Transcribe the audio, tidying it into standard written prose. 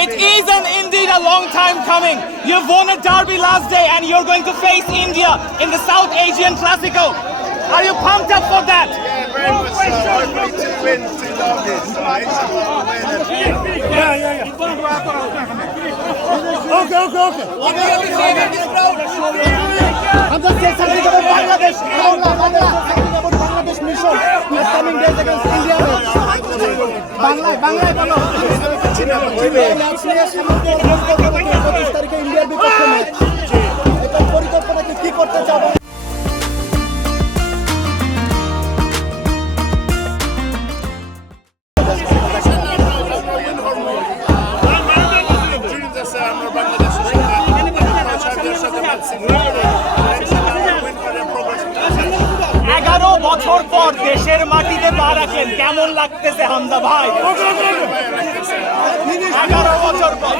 It is indeed a long time coming. You've won a derby last day and you're going to face India in the South Asian Classical. Are you pumped up for that? Yeah, very much so. Hopefully 2 wins, 2 derbies. So it's a lot to win. I'm just saying something about Bangladesh. Bangladesh mission. We are coming days against India. বাংলায় বলো ইন্ডিয়ার বিপক্ষে match এটা পরিকল্পনাকে কি করতে চাও? বছর পর দেশের মাটিতে পা রাখলেন, কেমন লাগতেছে হামজা ভাই? 11 বছর পর